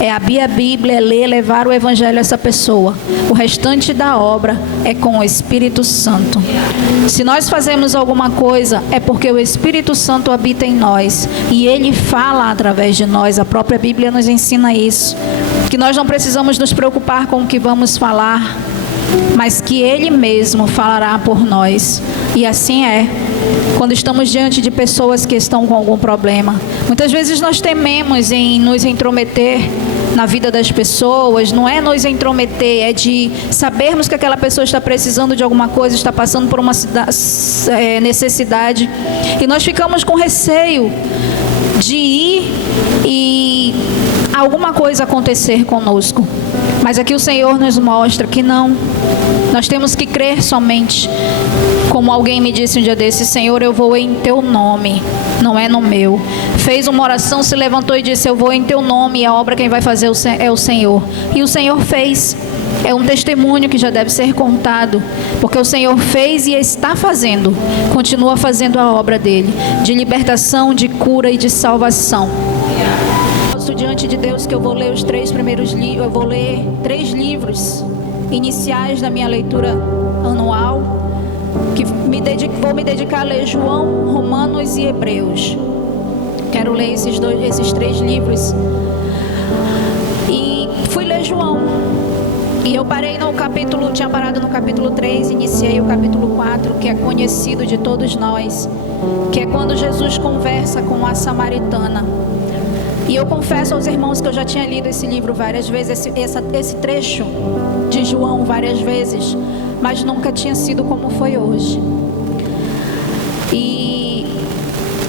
É abrir a Bíblia, é ler, levar o Evangelho a essa pessoa. O restante da obra é com o Espírito Santo. Se nós fazemos alguma coisa, é porque o Espírito Santo habita em nós e Ele fala através de nós. A própria Bíblia nos ensina isso, que nós não precisamos nos preocupar com o que vamos falar, mas que Ele mesmo falará por nós. E assim é quando estamos diante de pessoas que estão com algum problema. Muitas vezes nós tememos em nos intrometer na vida das pessoas. Não é nos intrometer, é de sabermos que aquela pessoa está precisando de alguma coisa, está passando por uma necessidade, e nós ficamos com receio de ir e alguma coisa acontecer conosco. Mas aqui o Senhor nos mostra que não. Nós temos que crer somente. Como alguém me disse um dia desse: Senhor, eu vou em teu nome, não é no meu. Fez uma oração, se levantou e disse: eu vou em teu nome, e a obra quem vai fazer é o Senhor. E o Senhor fez. É um testemunho que já deve ser contado, porque o Senhor fez e está fazendo, continua fazendo a obra dele, de libertação, de cura e de salvação. Diante de Deus que eu vou ler os 3 primeiros livros, eu vou ler 3 livros iniciais da minha leitura anual, que vou me dedicar a ler João, Romanos e Hebreus. Quero ler esses 3 livros. E fui ler João, e eu parei no capítulo, tinha parado no capítulo 3, iniciei o capítulo 4, que é conhecido de todos nós, que é quando Jesus conversa com a samaritana. E eu confesso aos irmãos que eu já tinha lido esse livro várias vezes, esse trecho de João várias vezes, mas nunca tinha sido como foi hoje. E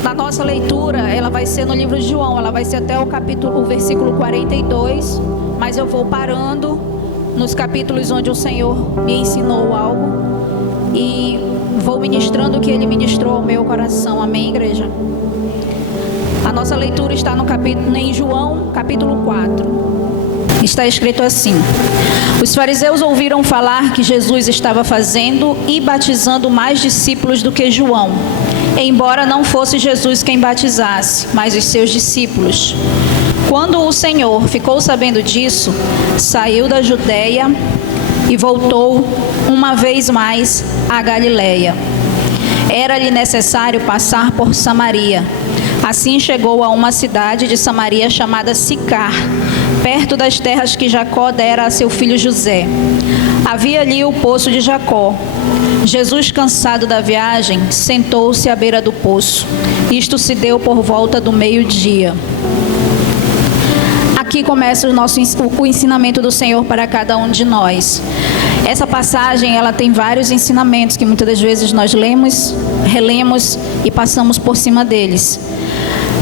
na nossa leitura, ela vai ser no livro de João, ela vai ser até o versículo 42, mas eu vou parando nos capítulos onde o Senhor me ensinou algo e vou ministrando o que Ele ministrou ao meu coração. Amém, igreja? A nossa leitura está em João, capítulo 4. Está escrito assim: os fariseus ouviram falar que Jesus estava fazendo e batizando mais discípulos do que João, embora não fosse Jesus quem batizasse, mas os seus discípulos. Quando o Senhor ficou sabendo disso, saiu da Judeia e voltou uma vez mais à Galileia. Era-lhe necessário passar por Samaria. Assim chegou a uma cidade de Samaria chamada Sicar, perto das terras que Jacó dera a seu filho José. Havia ali o poço de Jacó. Jesus, cansado da viagem, sentou-se à beira do poço. Isto se deu por volta do meio-dia. Aqui começa o ensinamento do Senhor para cada um de nós. Essa passagem, ela tem vários ensinamentos que muitas das vezes nós lemos, relemos e passamos por cima deles.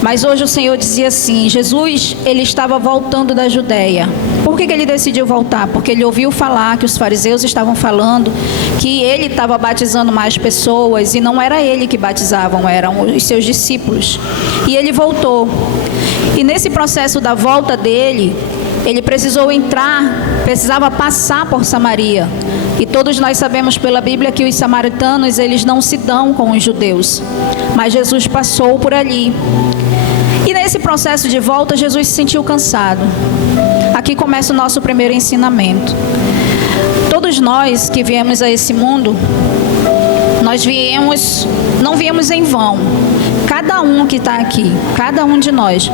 Mas hoje o Senhor dizia assim: Jesus, ele estava voltando da Judeia. Por que ele decidiu voltar? Porque ele ouviu falar que os fariseus estavam falando que ele estava batizando mais pessoas, e não era ele que batizavam, eram os seus discípulos. E ele voltou. E nesse processo da volta dele, ele precisava passar por Samaria. E todos nós sabemos pela Bíblia que os samaritanos, eles não se dão com os judeus. Mas Jesus passou por ali. E nesse processo de volta, Jesus se sentiu cansado. Aqui começa o nosso primeiro ensinamento. Todos nós que viemos a esse mundo, não viemos em vão. Cada um que está aqui, cada um de nós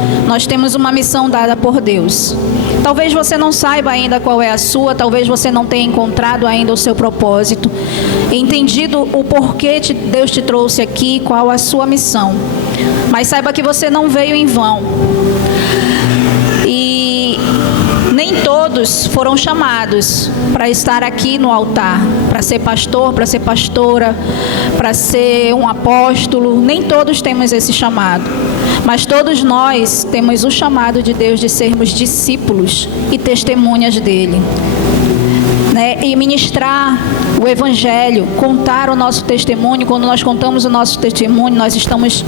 temos uma missão dada por Deus. Talvez você não saiba ainda qual é a sua, talvez você não tenha encontrado ainda o seu propósito, entendido o porquê Deus te trouxe aqui, qual a sua missão. Mas saiba que você não veio em vão. E nem todos foram chamados para estar aqui no altar, para ser pastor, para ser pastora, para ser um apóstolo. Nem todos temos esse chamado, mas todos nós temos o chamado de Deus de sermos discípulos e testemunhas dele, né? E ministrar O Evangelho, contar o nosso testemunho. Quando nós contamos o nosso testemunho, nós estamos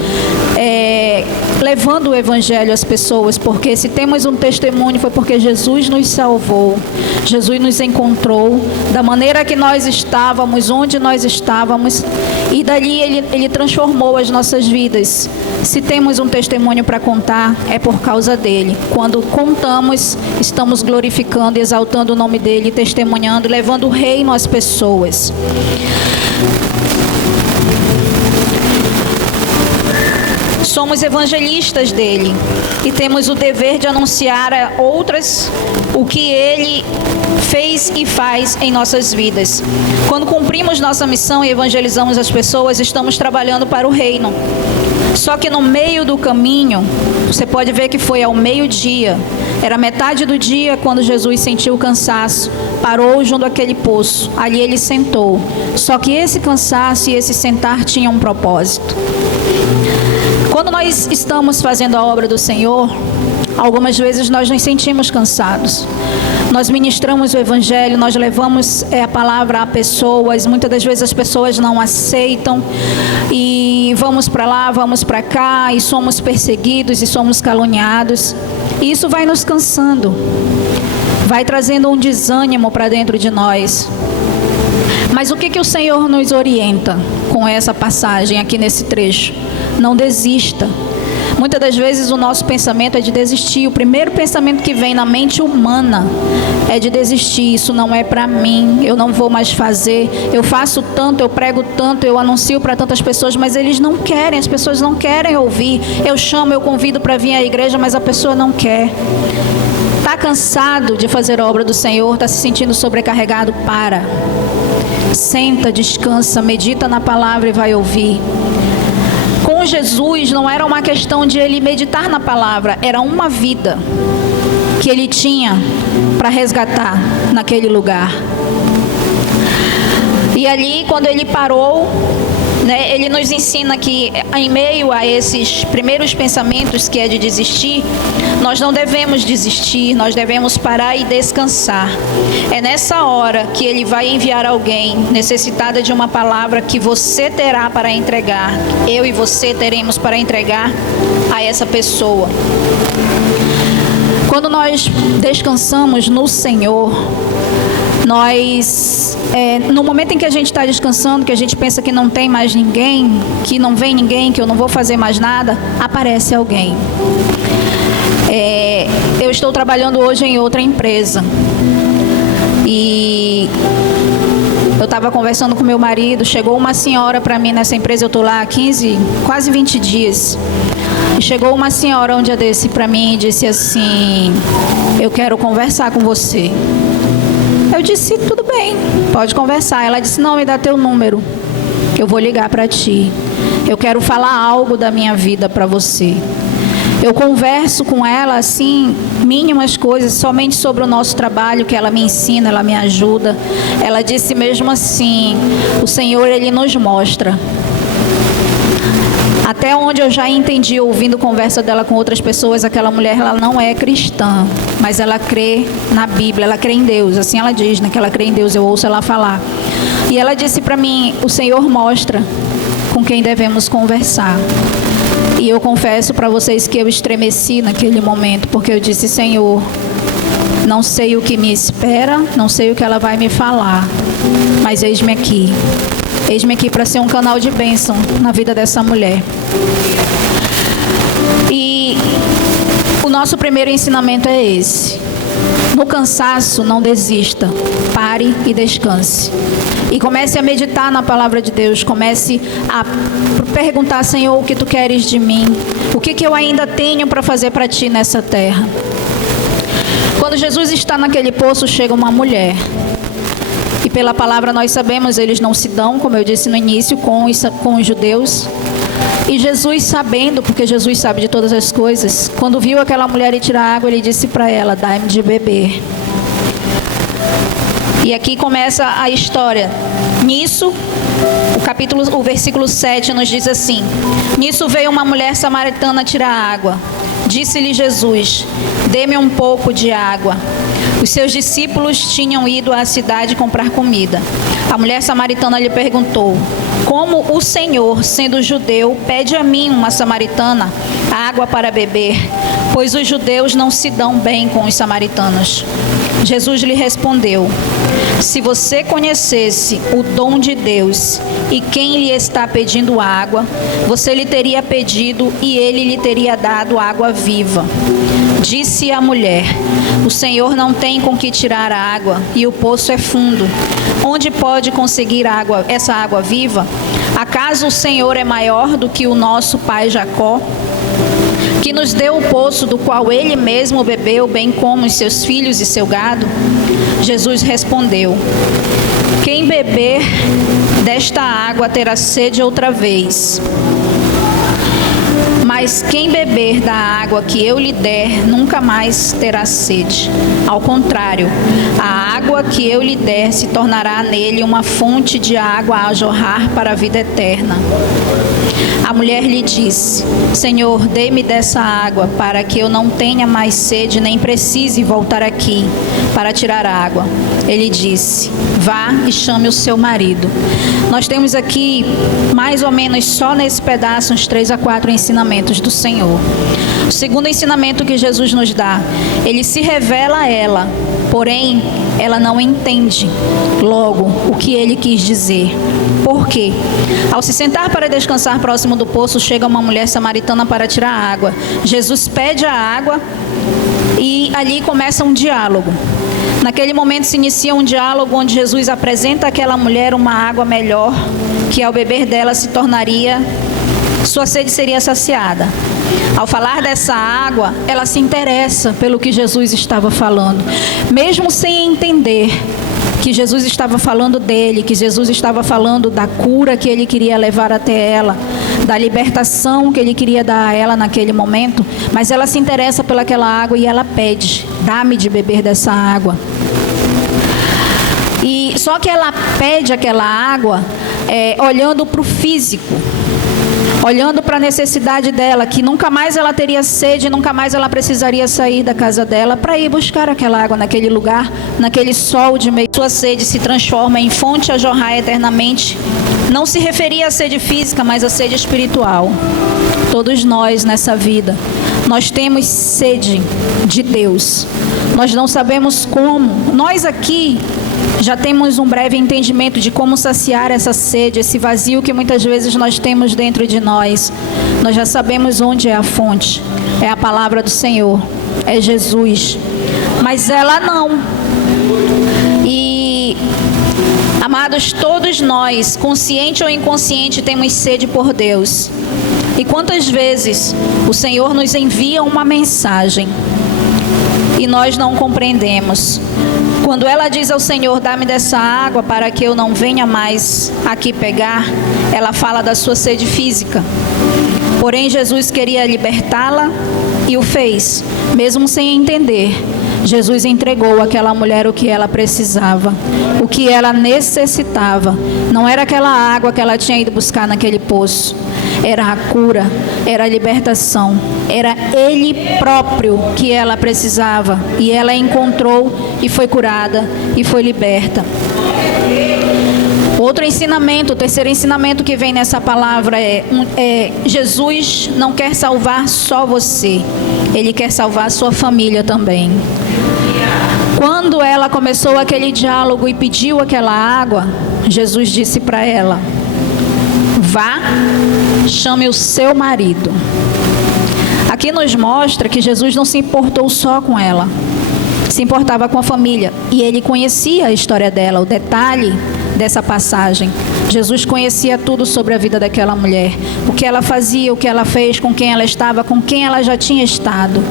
levando o Evangelho às pessoas, porque se temos um testemunho foi porque Jesus nos salvou, Jesus nos encontrou da maneira que nós estávamos, onde nós estávamos, e dali Ele transformou as nossas vidas. Se temos um testemunho para contar, é por causa dele. Quando contamos, estamos glorificando e exaltando o nome dele, testemunhando, levando o reino às pessoas. Somos evangelistas dele e temos o dever de anunciar a outras o que ele fez e faz em nossas vidas. Quando cumprimos nossa missão e evangelizamos as pessoas, estamos trabalhando para o reino. Só que no meio do caminho, você pode ver que foi ao meio-dia, era metade do dia quando Jesus sentiu o cansaço, parou junto àquele poço, ali ele sentou. Só que esse cansaço e esse sentar tinham um propósito. Quando nós estamos fazendo a obra do Senhor, algumas vezes nós nos sentimos cansados. Nós ministramos o Evangelho, nós levamos a palavra a pessoas, muitas das vezes as pessoas não aceitam, e vamos para lá, vamos para cá, e somos perseguidos e somos caluniados, e isso vai nos cansando, vai trazendo um desânimo para dentro de nós. Mas o que o Senhor nos orienta com essa passagem aqui nesse trecho? Não desista. Muitas das vezes o nosso pensamento é de desistir. O primeiro pensamento que vem na mente humana é de desistir. Isso não é para mim, eu não vou mais fazer. Eu faço tanto, eu prego tanto, eu anuncio para tantas pessoas, mas eles não querem, as pessoas não querem ouvir. Eu chamo, eu convido para vir à igreja, mas a pessoa não quer. Está cansado de fazer a obra do Senhor, está se sentindo sobrecarregado? Para. Senta, descansa, medita na palavra e vai ouvir. Com Jesus não era uma questão de ele meditar na palavra, era uma vida que ele tinha para resgatar naquele lugar. E ali, quando ele parou, ele nos ensina que em meio a esses primeiros pensamentos, que é de desistir, nós não devemos desistir, nós devemos parar e descansar. É nessa hora que ele vai enviar alguém necessitada de uma palavra que você terá para entregar, eu e você teremos para entregar a essa pessoa. Quando nós descansamos no Senhor, nós, no momento em que a gente está descansando, que a gente pensa que não tem mais ninguém, que não vem ninguém, que eu não vou fazer mais nada, aparece alguém. Eu estou trabalhando hoje em outra empresa e eu estava conversando com meu marido, chegou uma senhora para mim nessa empresa, eu estou lá há 15, quase 20 dias. E chegou uma senhora um dia desse para mim e disse assim: eu quero conversar com você. Eu disse: tudo bem, pode conversar. Ela disse: não, me dá teu número, eu vou ligar para ti. Eu quero falar algo da minha vida para você. Eu converso com ela assim, mínimas coisas, somente sobre o nosso trabalho, que ela me ensina, ela me ajuda. Ela disse mesmo assim: o Senhor, Ele nos mostra. Até onde eu já entendi, ouvindo conversa dela com outras pessoas, aquela mulher, ela não é cristã, mas ela crê na Bíblia, ela crê em Deus. Assim ela diz, que ela crê em Deus, eu ouço ela falar. E ela disse para mim: o Senhor mostra com quem devemos conversar. E eu confesso para vocês que eu estremeci naquele momento, porque eu disse: Senhor, não sei o que me espera, não sei o que ela vai me falar, mas eis-me aqui. Eis-me aqui para ser um canal de bênção na vida dessa mulher. E o nosso primeiro ensinamento é esse: no cansaço, não desista, pare e descanse. E comece a meditar na palavra de Deus, comece a perguntar: Senhor, o que Tu queres de mim? O que eu ainda tenho para fazer para Ti nessa terra? Quando Jesus está naquele poço, chega uma mulher. E pela palavra nós sabemos, eles não se dão, como eu disse no início, com os judeus. E Jesus, sabendo, porque Jesus sabe de todas as coisas, quando viu aquela mulher ir tirar água, Ele disse para ela: dai-me de beber. E aqui começa a história. Nisso, o versículo 7 nos diz assim: nisso veio uma mulher samaritana tirar água. Disse-lhe Jesus: dê-me um pouco de água. Os seus discípulos tinham ido à cidade comprar comida. A mulher samaritana lhe perguntou: como o Senhor, sendo judeu, pede a mim, uma samaritana, água para beber, pois os judeus não se dão bem com os samaritanos? Jesus lhe respondeu: se você conhecesse o dom de Deus e quem lhe está pedindo água, você lhe teria pedido e ele lhe teria dado água viva. Disse a mulher: o Senhor não tem com que tirar a água e o poço é fundo. Onde pode conseguir essa água viva? Acaso o Senhor é maior do que o nosso pai Jacó, que nos deu o poço do qual ele mesmo bebeu, bem como os seus filhos e seu gado? Jesus respondeu: quem beber desta água terá sede outra vez. Mas quem beber da água que eu lhe der, nunca mais terá sede. Ao contrário, a água que eu lhe der se tornará nele uma fonte de água a jorrar para a vida eterna. A mulher lhe disse: Senhor, dê-me dessa água, para que eu não tenha mais sede, nem precise voltar aqui para tirar água. Ele disse: vá e chame o seu marido. Nós temos aqui, mais ou menos só nesse pedaço, uns 3 a 4 ensinamentos do Senhor. O segundo ensinamento que Jesus nos dá: ele se revela a ela, porém ela não entende logo o que ele quis dizer. Por quê? Ao se sentar para descansar próximo do poço, chega uma mulher samaritana para tirar água. Jesus pede a água e ali começa um diálogo. Naquele momento se inicia um diálogo onde Jesus apresenta àquela mulher uma água melhor, que ao beber dela se tornaria, sua sede seria saciada. Ao falar dessa água, ela se interessa pelo que Jesus estava falando, mesmo sem entender que Jesus estava falando dele, que Jesus estava falando da cura que ele queria levar até ela, da libertação que ele queria dar a ela naquele momento. Mas ela se interessa pelaquela água e ela pede: dá-me de beber dessa água. E só que ela pede aquela água olhando para o físico, olhando para a necessidade dela, que nunca mais ela teria sede, nunca mais ela precisaria sair da casa dela para ir buscar aquela água naquele lugar, naquele sol de meio. Sua sede se transforma em fonte a jorrar eternamente. Não se referia à sede física, mas à sede espiritual. Todos nós nessa vida, nós temos sede de Deus. Nós não sabemos como. Nós aqui já temos um breve entendimento de como saciar essa sede, esse vazio que muitas vezes nós temos dentro de nós. Nós já sabemos onde é a fonte. É a palavra do Senhor, é Jesus. Mas ela não. E, amados, todos nós, consciente ou inconsciente, temos sede por Deus. E quantas vezes o Senhor nos envia uma mensagem e nós não compreendemos? Quando ela diz ao Senhor: dá-me dessa água para que eu não venha mais aqui pegar, ela fala da sua sede física. Porém, Jesus queria libertá-la e o fez, mesmo sem entender. Jesus entregou àquela mulher o que ela precisava, o que ela necessitava. Não era aquela água que ela tinha ido buscar naquele poço. Era a cura, era a libertação, era Ele próprio que ela precisava. E ela encontrou e foi curada e foi liberta. Outro ensinamento, o terceiro ensinamento que vem nessa palavra é Jesus não quer salvar só você, Ele quer salvar a sua família também. Quando ela começou aquele diálogo e pediu aquela água, Jesus disse para ela: vá, chame o seu marido. Aqui nos mostra que Jesus não se importou só com ela, se importava com a família. E ele conhecia a história dela, o detalhe dessa passagem. Jesus conhecia tudo sobre a vida daquela mulher, o que ela fazia, o que ela fez, com quem ela estava, com quem ela já tinha estado.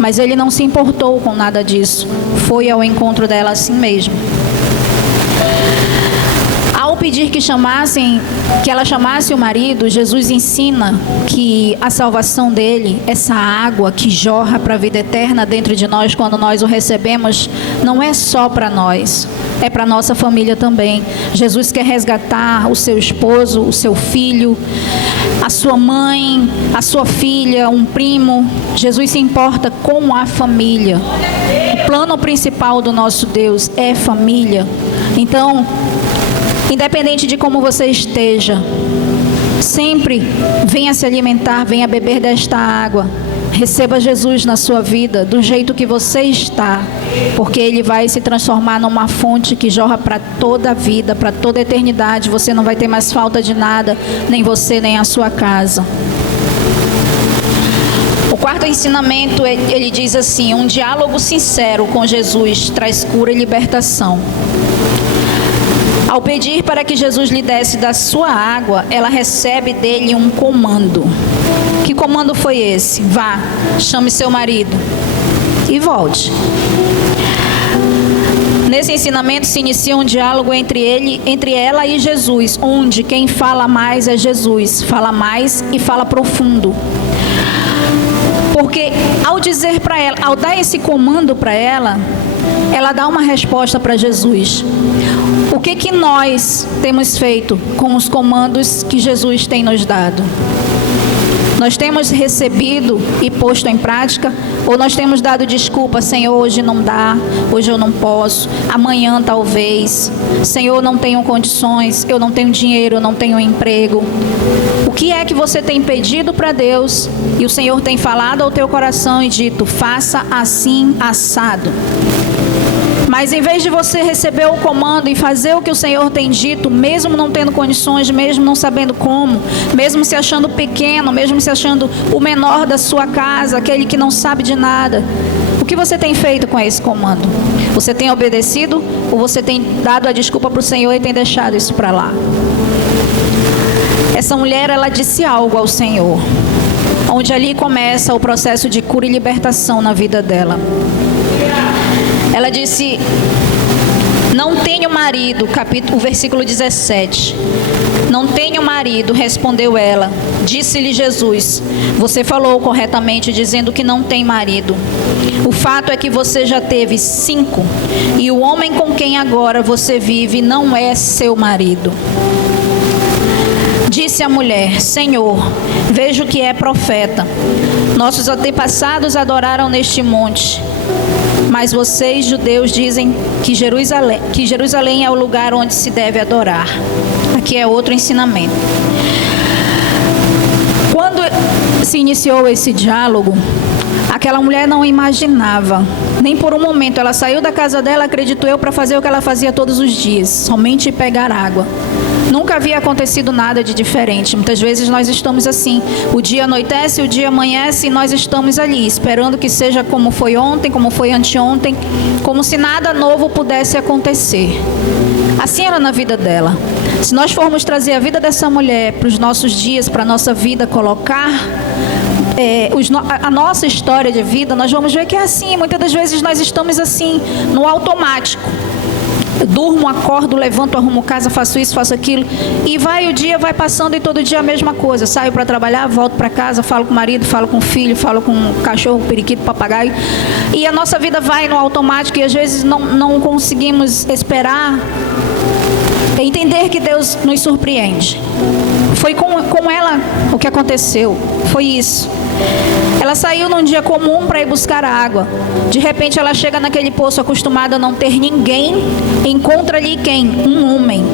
Mas ele não se importou com nada disso, foi ao encontro dela assim mesmo. Ao pedir que ela chamasse o marido, Jesus ensina que a salvação dele, essa água que jorra para a vida eterna dentro de nós quando nós o recebemos, não é só para nós, é para nossa família também. Jesus quer resgatar o seu esposo, o seu filho, a sua mãe, a sua filha, um primo. Jesus se importa com a família. O plano principal do nosso Deus é família. Então, independente de como você esteja, sempre venha se alimentar, venha beber desta água. Receba Jesus na sua vida do jeito que você está, porque Ele vai se transformar numa fonte que jorra para toda a vida, para toda a eternidade. Você não vai ter mais falta de nada, nem você, nem a sua casa. O quarto ensinamento, ele diz assim: um diálogo sincero com Jesus traz cura e libertação. Ao pedir para que Jesus lhe desse da sua água, ela recebe dele um comando. Que comando foi esse? Vá, chame seu marido e volte. Nesse ensinamento se inicia um diálogo entre ela e Jesus, onde quem fala mais é Jesus, fala mais e fala profundo. Porque ao dizer para ela, ao dar esse comando para ela, ela dá uma resposta para Jesus. O que nós temos feito com os comandos que Jesus tem nos dado? Nós temos recebido e posto em prática, ou nós temos dado desculpa? Senhor, hoje não dá, hoje eu não posso, amanhã talvez, Senhor, não tenho condições, eu não tenho dinheiro, eu não tenho emprego. O que é que você tem pedido para Deus e o Senhor tem falado ao teu coração e dito: faça assim, assado? Mas em vez de você receber o comando e fazer o que o Senhor tem dito, mesmo não tendo condições, mesmo não sabendo como, mesmo se achando pequeno, mesmo se achando o menor da sua casa, aquele que não sabe de nada, o que você tem feito com esse comando? Você tem obedecido ou você tem dado a desculpa para o Senhor e tem deixado isso para lá? Essa mulher, ela disse algo ao Senhor, onde ali começa o processo de cura e libertação na vida dela. Ela disse: não tenho marido, o versículo 17. Não tenho marido, respondeu ela. Disse-lhe Jesus: você falou corretamente dizendo que não tem marido. O fato é que você já teve 5, e o homem com quem agora você vive não é seu marido. Disse a mulher: Senhor, vejo que é profeta. Nossos antepassados adoraram neste monte, mas vocês, judeus, dizem que Jerusalém é o lugar onde se deve adorar. Aqui é outro ensinamento. Quando se iniciou esse diálogo, aquela mulher não imaginava, nem por um momento, ela saiu da casa dela, acredito eu, para fazer o que ela fazia todos os dias, somente pegar água. Nunca havia acontecido nada de diferente. Muitas vezes nós estamos assim, o dia anoitece, o dia amanhece e nós estamos ali, esperando que seja como foi ontem, como foi anteontem, como se nada novo pudesse acontecer. Assim era na vida dela. Se nós formos trazer a vida dessa mulher para os nossos dias, para a nossa vida, colocar a nossa história de vida, nós vamos ver que é assim. Muitas das vezes nós estamos assim, no automático. Eu durmo, acordo, levanto, arrumo casa, faço isso, faço aquilo. E o dia vai passando e todo dia a mesma coisa. Saio para trabalhar, volto para casa, falo com o marido, falo com o filho, falo com o cachorro, o periquito, o papagaio. E a nossa vida vai no automático e às vezes não conseguimos esperar, entender que Deus nos surpreende. Foi com ela o que aconteceu. Foi isso. Ela saiu num dia comum para ir buscar água. De repente ela chega naquele poço acostumada a não ter ninguém. Encontra ali quem? Um homem.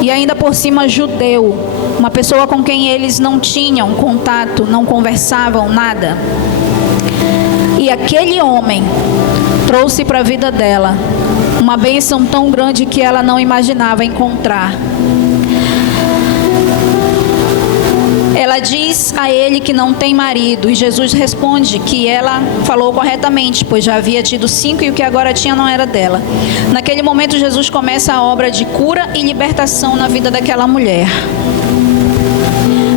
E ainda por cima judeu. Uma pessoa com quem eles não tinham contato, não conversavam, nada. E aquele homem trouxe para a vida dela uma bênção tão grande que ela não imaginava encontrar. Ela diz a ele que não tem marido, e Jesus responde que ela falou corretamente, pois já havia tido 5 e o que agora tinha não era dela. Naquele momento Jesus começa a obra de cura e libertação na vida daquela mulher.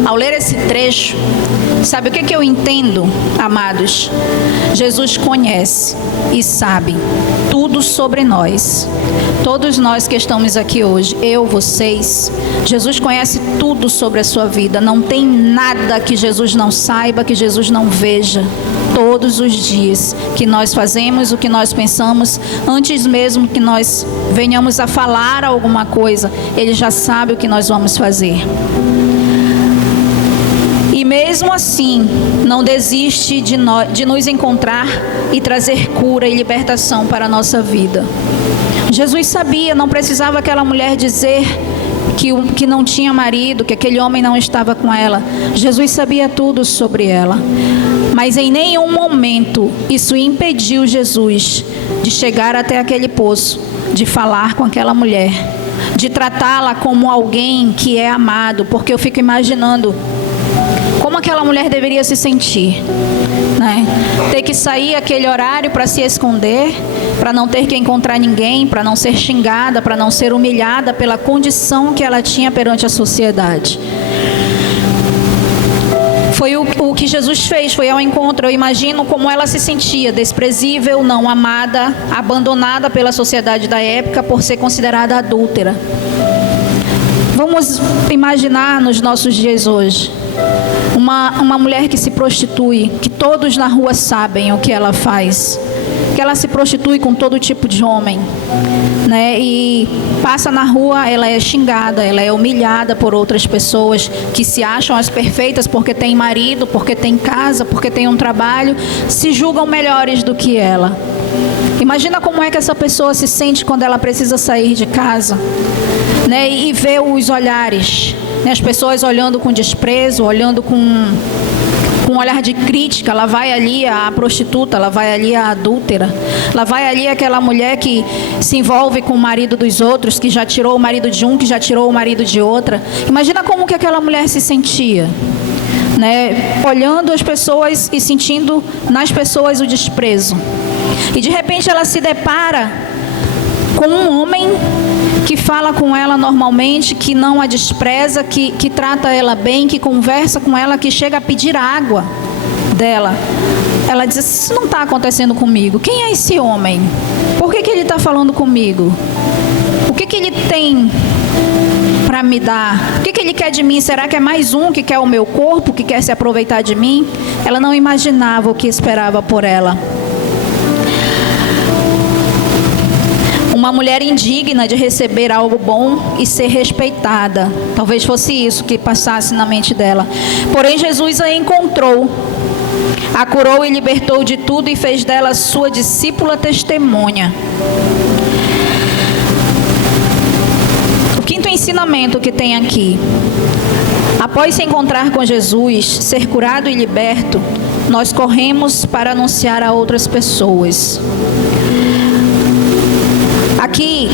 Ao ler esse trecho, sabe o que eu entendo, amados? Jesus conhece e sabe tudo sobre nós. Todos nós que estamos aqui hoje, eu, vocês, Jesus conhece tudo sobre a sua vida. Não tem nada que Jesus não saiba, que Jesus não veja. Todos os dias que nós fazemos, o que nós pensamos, antes mesmo que nós venhamos a falar alguma coisa, Ele já sabe o que nós vamos fazer. mesmo assim não desiste de nos encontrar e trazer cura e libertação para a nossa vida. Jesus sabia, não precisava aquela mulher dizer que não tinha marido, que aquele homem não estava com ela. Jesus sabia tudo sobre ela. Mas em nenhum momento isso impediu Jesus de chegar até aquele poço, de falar com aquela mulher, de tratá-la como alguém que é amado, porque eu fico imaginando como aquela mulher deveria se sentir, né? Ter que sair aquele horário para se esconder, para não ter que encontrar ninguém, para não ser xingada, para não ser humilhada pela condição que ela tinha perante a sociedade. Foi o que Jesus fez, foi ao encontro. Eu imagino como ela se sentia, desprezível, não amada, abandonada pela sociedade da época por ser considerada adúltera. Vamos imaginar nos nossos dias hoje, uma mulher que se prostitui, que todos na rua sabem o que ela faz, que ela se prostitui com todo tipo de homem, né? E passa na rua, ela é xingada, ela é humilhada por outras pessoas que se acham as perfeitas porque tem marido, porque tem casa, porque tem um trabalho, se julgam melhores do que ela. Imagina como é que essa pessoa se sente quando ela precisa sair de casa, né? E ver os olhares, né? As pessoas olhando com desprezo, olhando com um olhar de crítica. Lá vai ali a prostituta, lá vai ali a adúltera, lá vai ali aquela mulher que se envolve com o marido dos outros, que já tirou o marido de um, que já tirou o marido de outra. Imagina como que aquela mulher se sentia, né? Olhando as pessoas e sentindo nas pessoas o desprezo. E de repente ela se depara com um homem que fala com ela normalmente, que não a despreza, que trata ela bem, que conversa com ela, que chega a pedir água dela. Ela diz: isso não está acontecendo comigo. Quem é esse homem? Por que ele está falando comigo? O que ele tem para me dar? O que ele quer de mim? Será que é mais um que quer o meu corpo, que quer se aproveitar de mim? Ela não imaginava o que esperava por ela. Uma mulher indigna de receber algo bom e ser respeitada. Talvez fosse isso que passasse na mente dela. Porém, Jesus a encontrou, a curou e libertou de tudo e fez dela sua discípula testemunha. O quinto ensinamento que tem aqui: após se encontrar com Jesus, ser curado e liberto, nós corremos para anunciar a outras pessoas. Aqui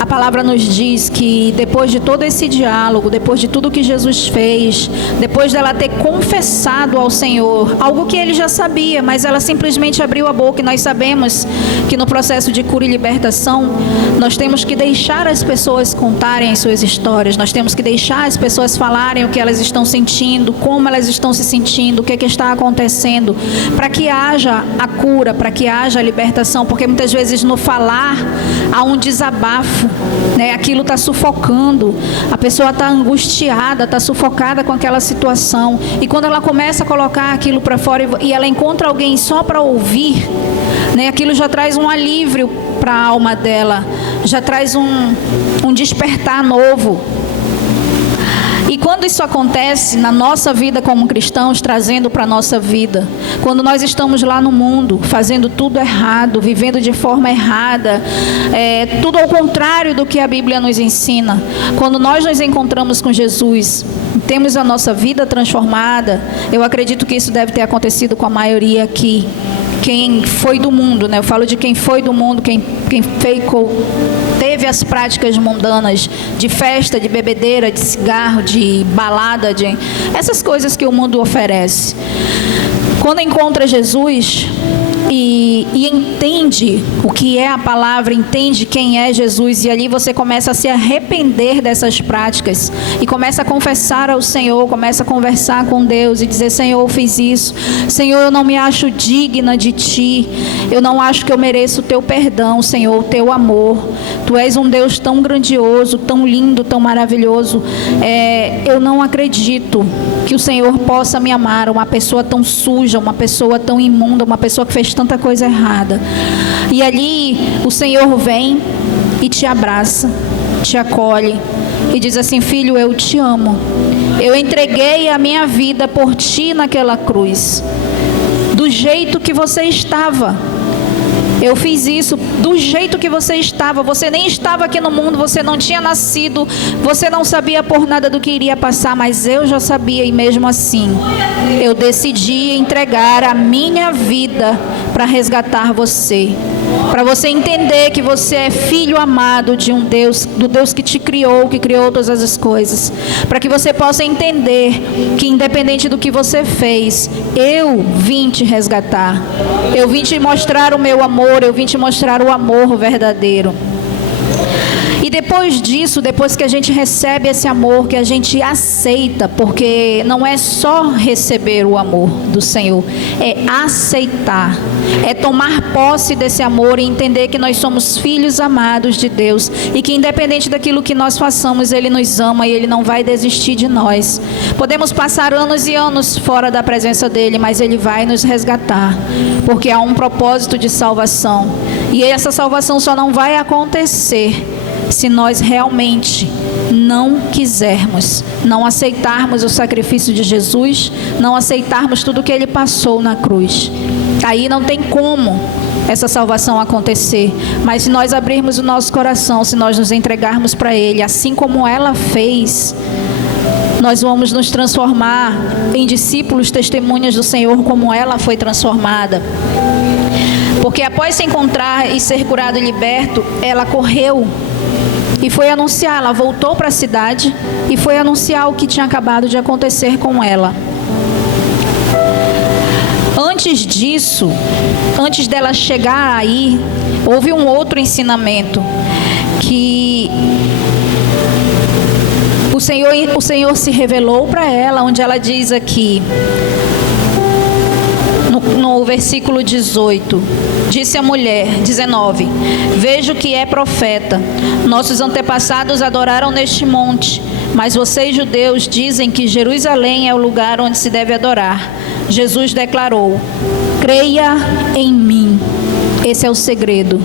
a palavra nos diz que depois de todo esse diálogo, depois de tudo que Jesus fez, depois dela ter confessado ao Senhor algo que ele já sabia, mas ela simplesmente abriu a boca. E nós sabemos que no processo de cura e libertação nós temos que deixar as pessoas contarem as suas histórias, nós temos que deixar as pessoas falarem o que elas estão sentindo, como elas estão se sentindo, o que está acontecendo, para que haja a cura, para que haja a libertação. Porque muitas vezes no falar há um desabafo, né? Aquilo está sufocando, a pessoa está angustiada, está sufocada com aquela situação, e quando ela começa a colocar aquilo para fora e ela encontra alguém só para ouvir, né? Aquilo já traz um alívio para a alma dela, já traz um despertar novo. E quando isso acontece na nossa vida como cristãos, trazendo para a nossa vida, quando nós estamos lá no mundo, fazendo tudo errado, vivendo de forma errada, tudo ao contrário do que a Bíblia nos ensina, quando nós nos encontramos com Jesus, temos a nossa vida transformada, eu acredito que isso deve ter acontecido com a maioria aqui. Quem foi do mundo, né? Eu falo de quem foi do mundo, quem teve as práticas mundanas de festa, de bebedeira, de cigarro, de balada, essas coisas que o mundo oferece. Quando encontra Jesus e entende o que é a palavra, entende quem é Jesus, e ali você começa a se arrepender dessas práticas e começa a confessar ao Senhor, começa a conversar com Deus e dizer: Senhor, eu fiz isso, Senhor, eu não me acho digna de Ti, eu não acho que eu mereço o Teu perdão, Senhor, o Teu amor, Tu és um Deus tão grandioso, tão lindo, tão maravilhoso, eu não acredito que o Senhor possa me amar, uma pessoa tão suja, uma pessoa tão imunda, uma pessoa que fez tanta coisa errada. E ali o Senhor vem e te abraça, te acolhe e diz assim: filho, eu te amo. Eu entreguei a minha vida por ti naquela cruz. Do jeito que você estava. Eu fiz isso do jeito que você estava. Você nem estava aqui no mundo, você não tinha nascido, você não sabia por nada do que iria passar, mas eu já sabia, e mesmo assim, eu decidi entregar a minha vida para resgatar você. Para você entender que você é filho amado de um Deus, do Deus que te criou, que criou todas as coisas. Para que você possa entender que independente do que você fez, eu vim te resgatar. Eu vim te mostrar o meu amor, eu vim te mostrar o amor verdadeiro. E depois disso, depois que a gente recebe esse amor, que a gente aceita, porque não é só receber o amor do Senhor, é aceitar, é tomar posse desse amor e entender que nós somos filhos amados de Deus e que independente daquilo que nós façamos, Ele nos ama e Ele não vai desistir de nós. Podemos passar anos e anos fora da presença dEle, mas Ele vai nos resgatar, porque há um propósito de salvação, e essa salvação só não vai acontecer se nós realmente não quisermos, não aceitarmos o sacrifício de Jesus, não aceitarmos tudo que Ele passou na cruz. Aí não tem como essa salvação acontecer. Mas se nós abrirmos o nosso coração, se nós nos entregarmos para Ele, assim como ela fez, nós vamos nos transformar em discípulos, testemunhas do Senhor, como ela foi transformada. Porque após se encontrar e ser curado e liberto, ela correu e foi anunciar. Ela voltou para a cidade e foi anunciar o que tinha acabado de acontecer com ela. Antes disso, antes dela chegar aí, houve um outro ensinamento que o Senhor se revelou para ela, onde ela diz aqui, no versículo 18, disse a mulher, 19, vejo que é profeta. Nossos antepassados adoraram neste monte, mas vocês judeus dizem que Jerusalém é o lugar onde se deve adorar. Jesus declarou: creia em mim. Esse é o segredo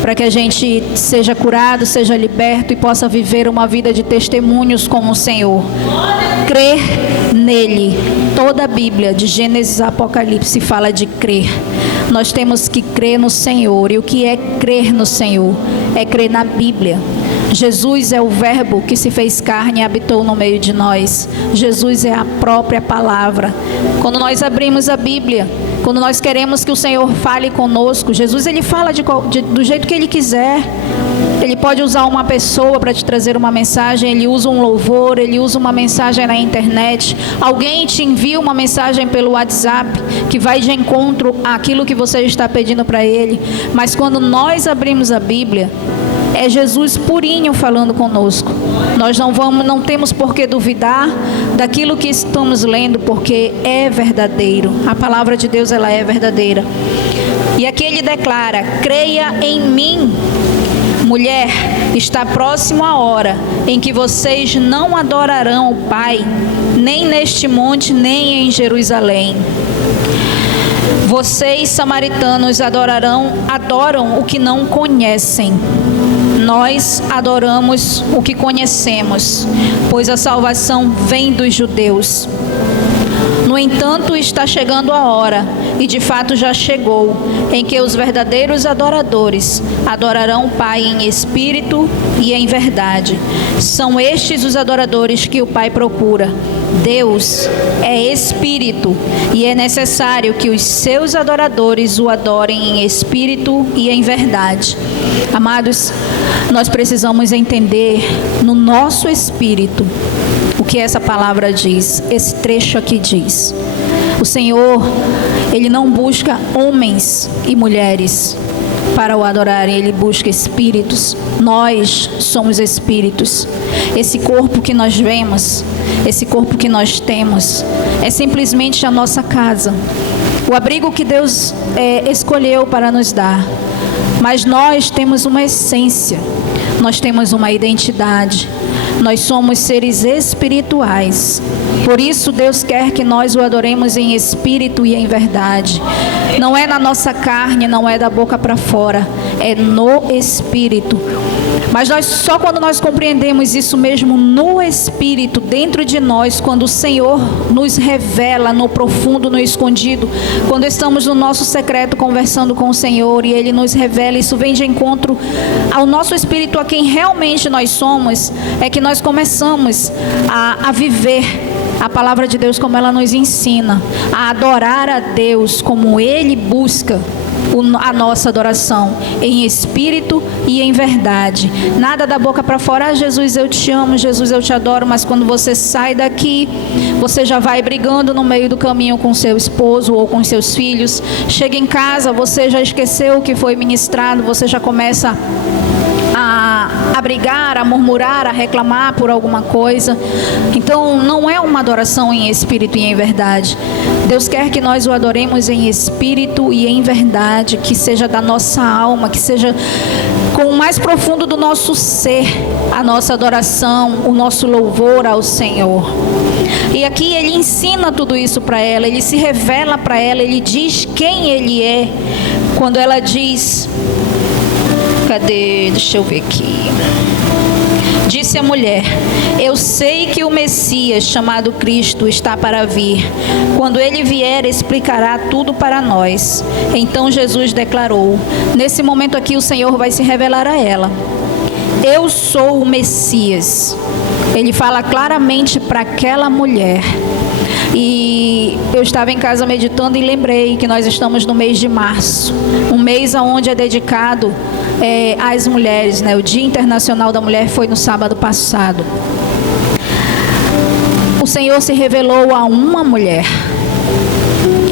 para que a gente seja curado, seja liberto e possa viver uma vida de testemunhos com o Senhor. Crer nele. Toda a Bíblia, de Gênesis a Apocalipse, fala de crer. Nós temos que crer no Senhor. E o que é crer no Senhor? É crer na Bíblia. Jesus é o verbo que se fez carne e habitou no meio de nós. Jesus é a própria palavra. Quando nós abrimos a Bíblia, quando nós queremos que o Senhor fale conosco, Jesus ele fala do jeito que Ele quiser. Ele pode usar uma pessoa para te trazer uma mensagem, Ele usa um louvor, Ele usa uma mensagem na internet. Alguém te envia uma mensagem pelo WhatsApp que vai de encontro àquilo que você está pedindo para Ele. Mas quando nós abrimos a Bíblia, é Jesus purinho falando conosco. Nós não temos por que duvidar daquilo que estamos lendo, porque é verdadeiro. A palavra de Deus, ela é verdadeira. E aqui Ele declara: creia em mim. Mulher, está próximo a hora em que vocês não adorarão o Pai, nem neste monte, nem em Jerusalém. Vocês, samaritanos, adoram o que não conhecem. Nós adoramos o que conhecemos, pois a salvação vem dos judeus. No entanto, está chegando a hora, e de fato já chegou, em que os verdadeiros adoradores adorarão o Pai em espírito e em verdade. São estes os adoradores que o Pai procura. Deus é espírito, e é necessário que os seus adoradores o adorem em espírito e em verdade. Amados, nós precisamos entender no nosso espírito o que essa palavra diz. Esse trecho aqui diz: o Senhor, Ele não busca homens e mulheres para o adorarem, Ele busca espíritos. Nós somos espíritos. Esse corpo que nós vemos, esse corpo que nós temos, é simplesmente a nossa casa, o abrigo que Deus escolheu para nos dar. Mas nós temos uma essência, nós temos uma identidade. Nós somos seres espirituais. Por isso Deus quer que nós o adoremos em espírito e em verdade. Não é na nossa carne, não é da boca para fora, é no espírito. Mas só quando nós compreendemos isso mesmo no espírito, dentro de nós, quando o Senhor nos revela no profundo, no escondido, quando estamos no nosso secreto conversando com o Senhor e Ele nos revela, isso vem de encontro ao nosso espírito, a quem realmente nós somos, é que nós começamos a viver a palavra de Deus como ela nos ensina, a adorar a Deus como Ele busca a nossa adoração, em espírito e em verdade. Nada da boca para fora, Jesus eu te amo, Jesus eu te adoro, mas quando você sai daqui, você já vai brigando no meio do caminho com seu esposo ou com seus filhos. Chega em casa, você já esqueceu o que foi ministrado, você já começa a brigar, a murmurar, a reclamar por alguma coisa. Então não é uma adoração em espírito e em verdade. Deus quer que nós o adoremos em espírito e em verdade, que seja da nossa alma, que seja com o mais profundo do nosso ser, a nossa adoração, o nosso louvor ao Senhor. E aqui ele ensina tudo isso para ela, ele se revela para ela, ele diz quem ele é. Quando ela diz... Deixa eu ver aqui. Disse a mulher: eu sei que o Messias, chamado Cristo, está para vir. Quando ele vier, explicará tudo para nós. Então Jesus declarou. Nesse momento aqui o Senhor vai se revelar a ela. Eu sou o Messias. Ele fala claramente para aquela mulher. E eu estava em casa meditando e lembrei que nós estamos no mês de março, um mês onde é dedicado às mulheres, né? O Dia Internacional da Mulher foi no sábado passado. O Senhor se revelou a uma mulher.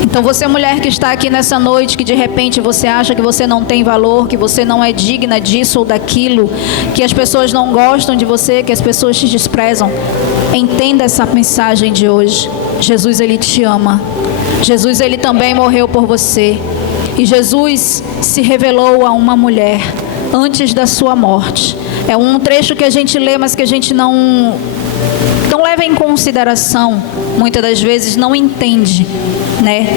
Então você, mulher que está aqui nessa noite, que de repente você acha que você não tem valor, que você não é digna disso ou daquilo, que as pessoas não gostam de você, que as pessoas te desprezam, entenda essa mensagem de hoje. Jesus, Ele te ama. Jesus, Ele também morreu por você. E Jesus se revelou a uma mulher antes da sua morte. É um trecho que a gente lê, mas que a gente não leva em consideração, muitas das vezes não entende, né?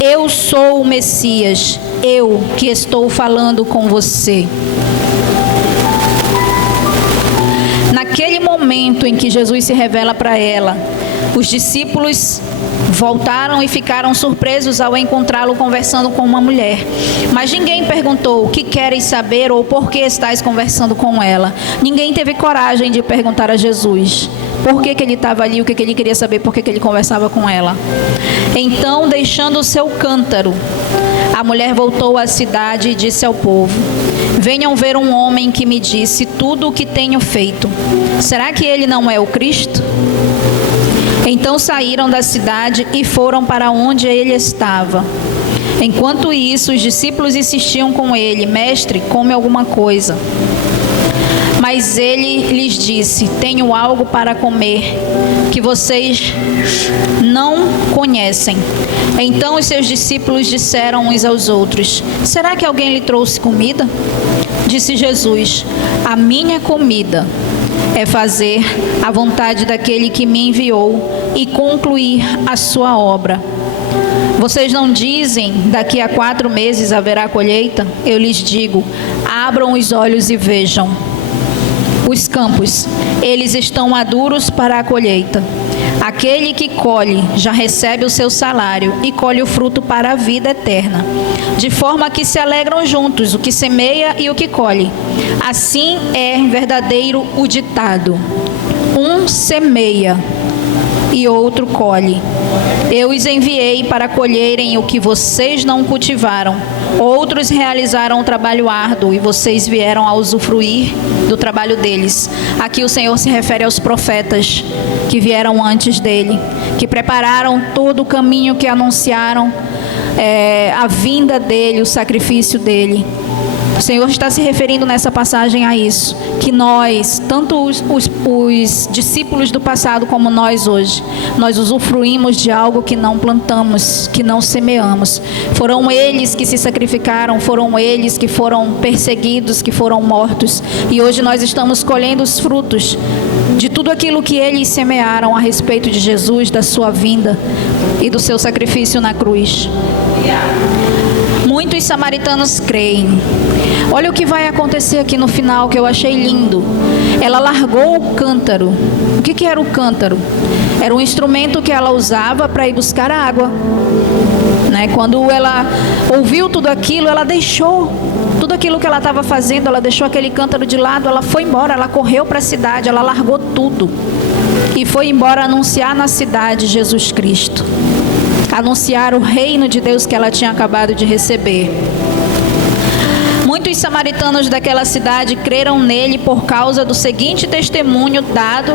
Eu sou o Messias, eu que estou falando com você. Naquele momento em que Jesus se revela para ela, os discípulos voltaram e ficaram surpresos ao encontrá-lo conversando com uma mulher. Mas ninguém perguntou: o que queres saber ou por que estás conversando com ela? Ninguém teve coragem de perguntar a Jesus por que ele estava ali, o que ele queria saber, por que ele conversava com ela. Então, deixando o seu cântaro, a mulher voltou à cidade e disse ao povo: venham ver um homem que me disse tudo o que tenho feito. Será que ele não é o Cristo? Então saíram da cidade e foram para onde ele estava. Enquanto isso, os discípulos insistiam com ele: mestre, come alguma coisa. Mas ele lhes disse: tenho algo para comer que vocês não conhecem. Então os seus discípulos disseram uns aos outros: será que alguém lhe trouxe comida? Disse Jesus: a minha comida é fazer a vontade daquele que me enviou e concluir a sua obra. Vocês não dizem: daqui a 4 meses haverá colheita? Eu lhes digo: abram os olhos e vejam. Os campos, eles estão maduros para a colheita. Aquele que colhe já recebe o seu salário e colhe o fruto para a vida eterna. De forma que se alegram juntos o que semeia e o que colhe. Assim é verdadeiro o ditado: um semeia e outro colhe. Eu os enviei para colherem o que vocês não cultivaram. Outros realizaram um trabalho árduo e vocês vieram a usufruir do trabalho deles. Aqui o Senhor se refere aos profetas que vieram antes dele, que prepararam todo o caminho, que anunciaram a vinda dele, o sacrifício dele. O Senhor está se referindo nessa passagem a isso, que nós, tanto os discípulos do passado como nós hoje, nós usufruímos de algo que não plantamos, que não semeamos. Foram eles que se sacrificaram, foram eles que foram perseguidos, que foram mortos. E hoje nós estamos colhendo os frutos de tudo aquilo que eles semearam a respeito de Jesus, da sua vinda e do seu sacrifício na cruz. Muitos samaritanos creem. Olha o que vai acontecer aqui no final, que eu achei lindo. Ela largou o cântaro. O que era o cântaro? Era um instrumento que ela usava para ir buscar água. Quando ela ouviu tudo aquilo, ela deixou tudo aquilo que ela estava fazendo, ela deixou aquele cântaro de lado, ela foi embora, ela correu para a cidade, ela largou tudo e foi embora anunciar na cidade Jesus Cristo, anunciar o reino de Deus que ela tinha acabado de receber. Muitos samaritanos daquela cidade creram nele por causa do seguinte testemunho dado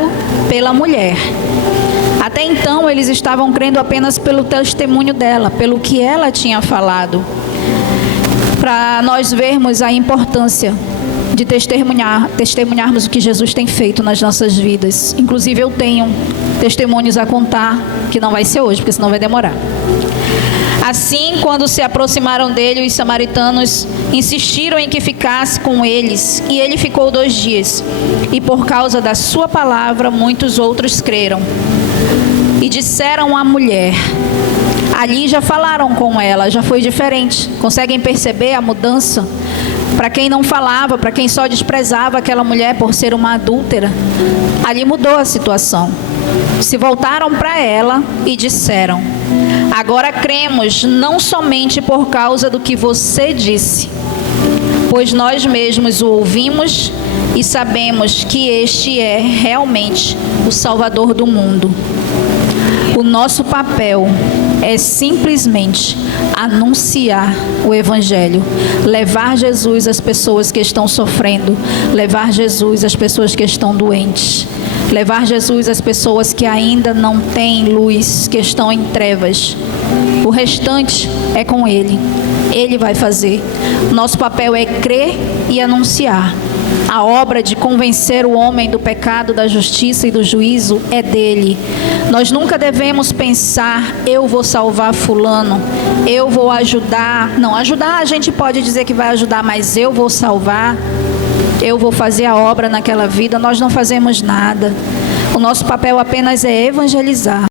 pela mulher. Até então, eles estavam crendo apenas pelo testemunho dela, pelo que ela tinha falado. Para nós vermos a importância de testemunharmos o que Jesus tem feito nas nossas vidas. Inclusive, eu tenho testemunhos a contar, que não vai ser hoje, porque senão vai demorar. Assim, quando se aproximaram dele, os samaritanos insistiram em que ficasse com eles, e ele ficou 2 dias. E por causa da sua palavra, muitos outros creram. E disseram à mulher, ali já falaram com ela, já foi diferente. Conseguem perceber a mudança? Para quem não falava, para quem só desprezava aquela mulher por ser uma adúltera, ali mudou a situação. Se voltaram para ela e disseram, agora cremos não somente por causa do que você disse, pois nós mesmos o ouvimos e sabemos que este é realmente o Salvador do mundo. O nosso papel é simplesmente anunciar o Evangelho, levar Jesus às pessoas que estão sofrendo, levar Jesus às pessoas que estão doentes, levar Jesus às pessoas que ainda não têm luz, que estão em trevas. O restante é com Ele. Ele vai fazer. Nosso papel é crer e anunciar. A obra de convencer o homem do pecado, da justiça e do juízo é dele. Nós nunca devemos pensar, eu vou salvar fulano, eu vou ajudar. Não, ajudar a gente pode dizer que vai ajudar, mas eu vou salvar, eu vou fazer a obra naquela vida. Nós não fazemos nada. O nosso papel apenas é evangelizar.